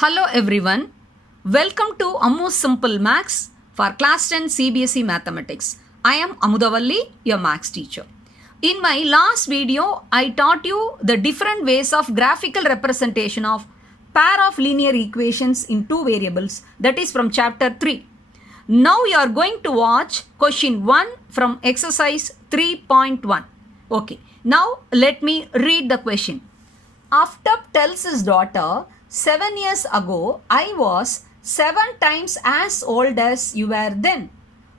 Hello everyone. Welcome to Ammu's Simple Maths for Class 10 CBSE Mathematics. I am Amudavalli, your Maths teacher. In my last video, I taught you the different ways of graphical representation of pair of linear equations in two variables, that is from chapter 3. Now you are going to watch question 1 from exercise 3.1. Okay, now let me read the question. Aftap tells his daughter, 7 years ago, I was 7 times as old as you were then.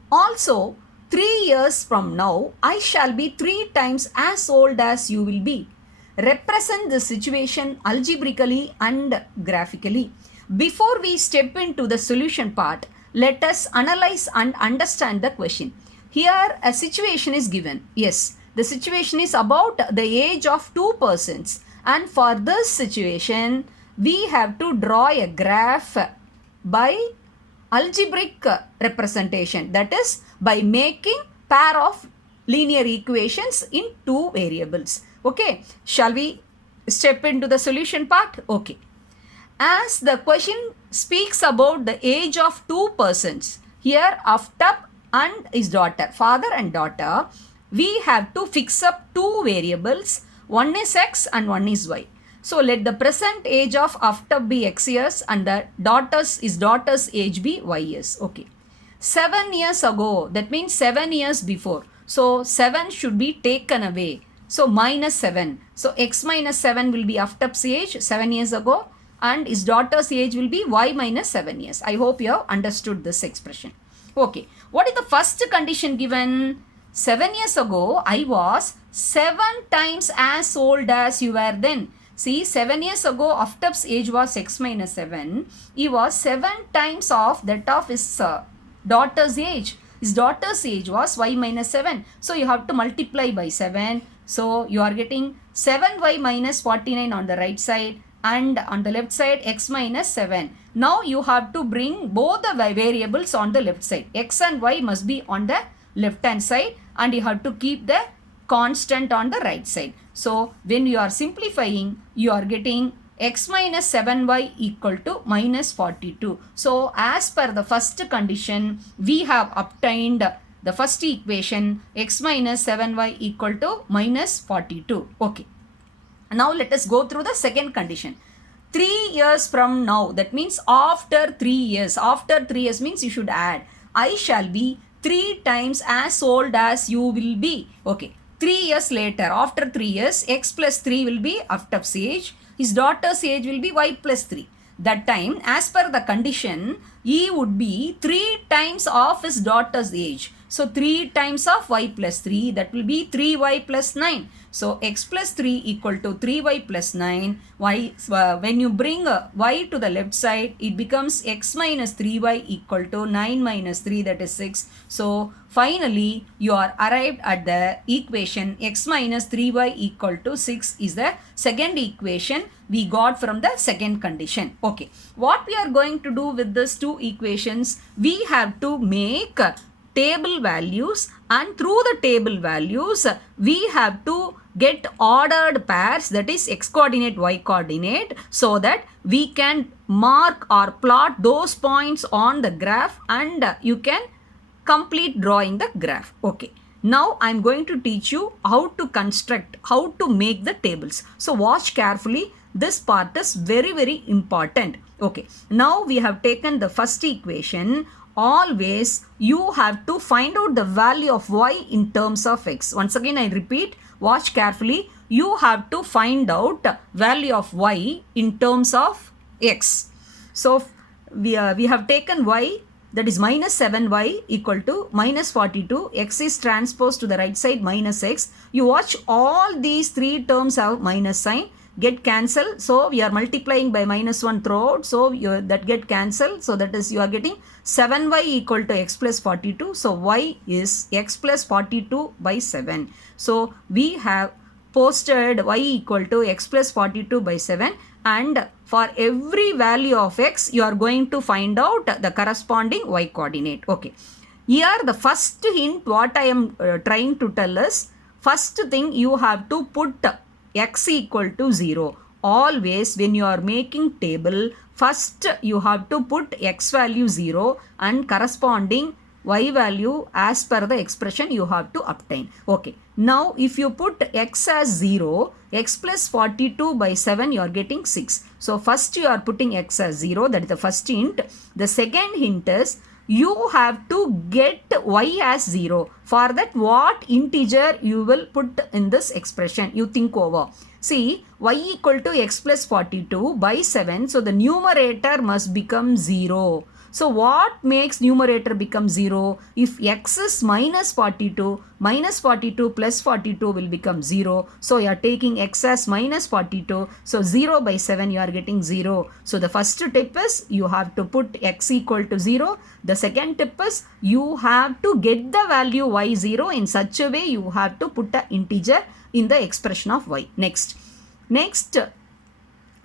Also, 3 years from now, I shall be 3 times as old as you will be. Represent the situation algebraically and graphically. Before we step into the solution part, let us analyze and understand the question. Here, a situation is given. Yes, the situation is about the age of two persons. And for this situation, we have to draw a graph by algebraic representation, that is by making pair of linear equations in two variables. Okay, shall we step into the solution part? Okay, as the question speaks about the age of two persons, here Aftap and his daughter, father and daughter, we have to fix up two variables, one is x and one is y. So let the present age of Aftap be x years and the daughter's age be y years. Okay. 7 years ago, that means 7 years before. So 7 should be taken away. So minus 7. So x minus 7 will be Aftap's age 7 years ago and his daughter's age will be y minus 7 years. I hope you have understood this expression. Okay. What is the first condition given? 7 years ago, I was 7 times as old as you were then. See, 7 years ago, Aftap's age was x minus 7. He was 7 times of that of his daughter's age. His daughter's age was y minus 7. So, you have to multiply by 7. So, you are getting 7y minus 49 on the right side and on the left side x minus 7. Now, you have to bring both the variables on the left side. X and y must be on the left hand side and you have to keep the constant on the right side. So, when you are simplifying, you are getting x minus 7y equal to minus 42. So, as per the first condition, we have obtained the first equation x minus 7y equal to minus 42. Okay. Now, let us go through the second condition. 3 years from now, that means after 3 years. After 3 years means you should add. I shall be 3 times as old as you will be. Okay. 3 years later, after 3 years, x plus 3 will be Aftap's age. His daughter's age will be y plus 3. That time, as per the condition, he would be 3 times of his daughter's age. So, 3 times of y plus 3, that will be 3y plus 9. So, x plus 3 equal to 3y plus 9. When you bring y to the left side, it becomes x minus 3y equal to 9 minus 3, that is 6. So, finally, you are arrived at the equation x minus 3y equal to 6 is the second equation we got from the second condition. Okay, what we are going to do with these two equations, we have to make table values and through the table values, we have to get ordered pairs, that is x coordinate, y coordinate, so that we can mark or plot those points on the graph and you can complete drawing the graph. Okay. Now I am going to teach you how to construct, how to make the tables. So watch carefully. This part is very, very important. Okay. Now we have taken the first equation. Always you have to find out the value of y in terms of x. Once again I repeat, watch carefully. You have to find out value of y in terms of x. So we have taken y, that is minus 7y equal to minus 42. X is transposed to the right side minus x. You watch all these three terms have minus sign. Get cancelled. So we are multiplying by minus 1 throughout. So that get cancelled. So that is you are getting 7y equal to x plus 42. So y is x plus 42 by 7. So we have posted y equal to x plus 42 by 7 and for every value of x you are going to find out the corresponding y coordinate. Okay. Here the first hint what I am trying to tell is, first thing you have to put x equal to 0. always when you are making table, first you have to put x value 0 and corresponding y value as per the expression you have to obtain. Okay. Now if you put x as 0, x plus 42 by 7 you are getting 6. So first you are putting x as 0, that is the first hint. The second hint is you have to get y as 0. For that, what integer you will put in this expression? You think over. See, y equal to x plus 42 by 7. So the numerator must become 0. So what makes numerator become 0? If x is minus 42 plus 42 will become 0. So you are taking x as minus 42. So 0 by 7 you are getting 0. So the first tip is you have to put x equal to 0. The second tip is you have to get the value y0 in such a way you have to put an integer in the expression of y. Next,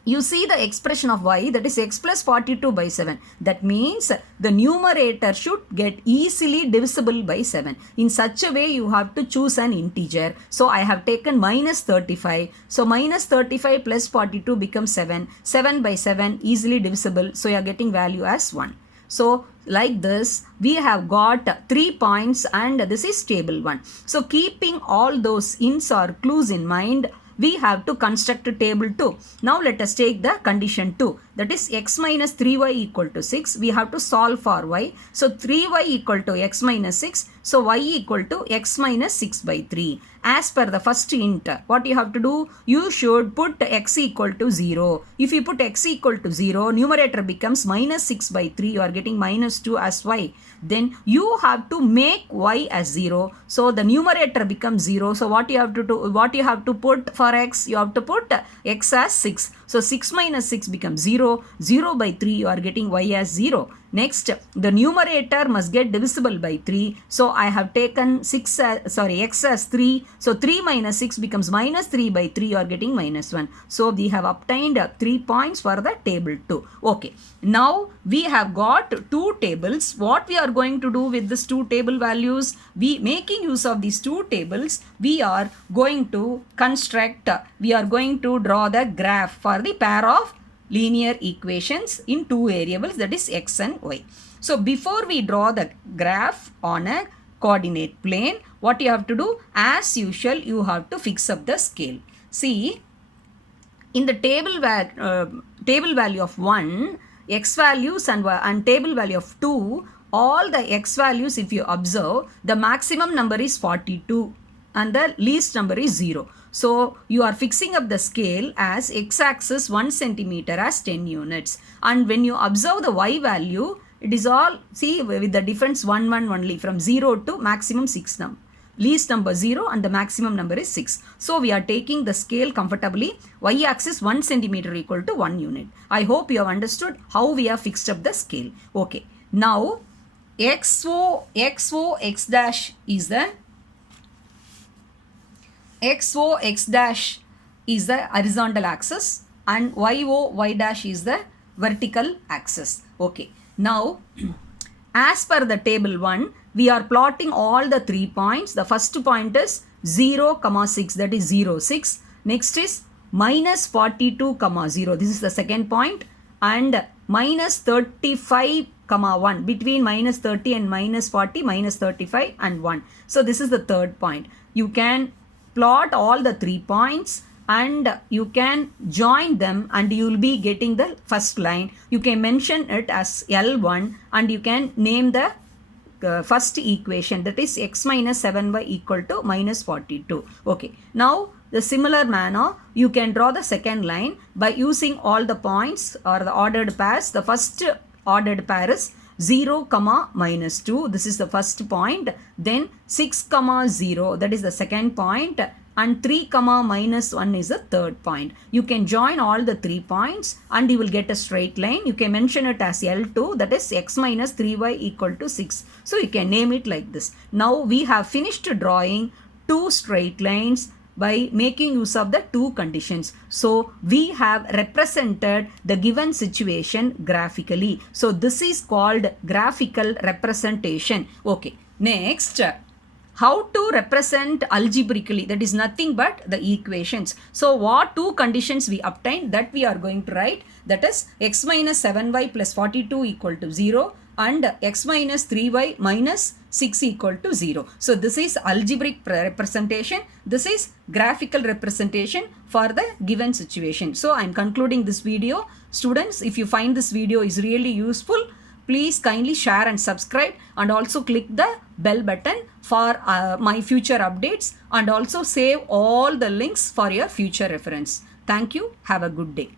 you see the expression of y, that is x plus 42 by 7. That means the numerator should get easily divisible by 7. In such a way you have to choose an integer. So I have taken minus 35. So minus 35 plus 42 becomes 7. 7 by 7 easily divisible. So you are getting value as 1. So like this we have got 3 points and this is table 1. So keeping all those hints or clues in mind, we have to construct a table 2. Now let us take the condition 2. That is x minus 3y equal to 6. We have to solve for y. So 3y equal to x minus 6. So y equal to x minus 6 by 3. As per the first hint, what you have to do? You should put x equal to 0. If you put x equal to 0, numerator becomes minus 6 by 3. You are getting minus 2 as y. Then you have to make y as 0. So the numerator becomes 0. So what you have to do? What you have to put for x? You have to put x as 6. So 6 minus 6 becomes 0. 0 by 3 you are getting y as 0. Next, the numerator must get divisible by 3. So I have taken x as 3. So 3 minus 6 becomes minus 3 by 3. You are getting minus 1. So we have obtained 3 points for the table 2. Okay. Now we have got 2 tables. What we are going to do with these 2 table values? We making use of these 2 tables, we are going to construct, we are going to draw the graph for the pair of linear equations in 2 variables, that is x and y. So before we draw the graph on a coordinate plane, what you have to do? As usual, you have to fix up the scale. See, in the table value of 1, x values and table value of 2, all the x values, if you observe, the maximum number is 42 and the least number is 0. So you are fixing up the scale as x-axis 1 centimeter as 10 units. And when you observe the y value, it is all, see, with the difference 1, 1 only, from 0 to maximum 6 number. Least number 0 and the maximum number is 6. So we are taking the scale comfortably. Y-axis 1 centimeter equal to 1 unit. I hope you have understood how we have fixed up the scale. Okay. Now x dash is the x dash is the horizontal axis and y dash is the vertical axis. Okay. Now, as per the table 1, we are plotting all the 3 points. The first point is 0, 6, that is 0, 6. Next is minus 42, 0. This is the second point. And minus 35, 1. Between minus 30 and minus 40, minus 35 and 1. So this is the third point. You can plot all the 3 points and you can join them and you will be getting the first line. You can mention it as L1 and you can name the first equation, that is x minus 7y equal to minus 42. Okay. Now the similar manner you can draw the second line by using all the points or the ordered pairs. The first ordered pair is 0, minus 2. This is the first point. Then 6, 0. That is the second point. And 3, minus 1 is the third point. You can join all the 3 points and you will get a straight line. You can mention it as L2, that is x minus 3y equal to 6. So you can name it like this. Now we have finished drawing 2 straight lines by making use of the 2 conditions. So we have represented the given situation graphically. So this is called graphical representation. Okay. Next, how to represent algebraically, that is nothing but the equations. So what two conditions we obtain, that we are going to write, that is x minus 7y plus 42 equal to 0 and x minus 3y minus 6 equal to 0. So this is algebraic representation, this is graphical representation for the given situation. So I am concluding this video. Students, if you find this video is really useful, please kindly share and subscribe, and also click the bell button for my future updates, and also save all the links for your future reference. Thank you. Have a good day.